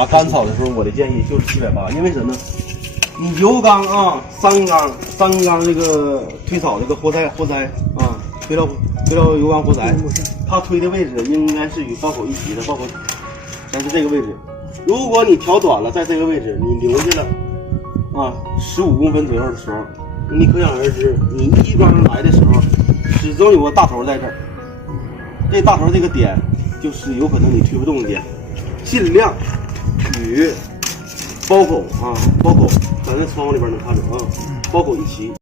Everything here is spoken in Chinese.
打干草的时候，我的建议就是780，因为什么呢？你油缸啊，三缸这个推草这个活塞啊，推到油缸活塞，它推的位置应该是与包口一齐的，包口咱是这个位置。如果你调短了，在这个位置你留下了啊15公分左右的时候，你可想而知，你一缸来的时候，始终有个大头在这儿，这大头这个点就是有可能你推不动的点，尽量与包口咱在窗户里边能看着啊，包口一齐。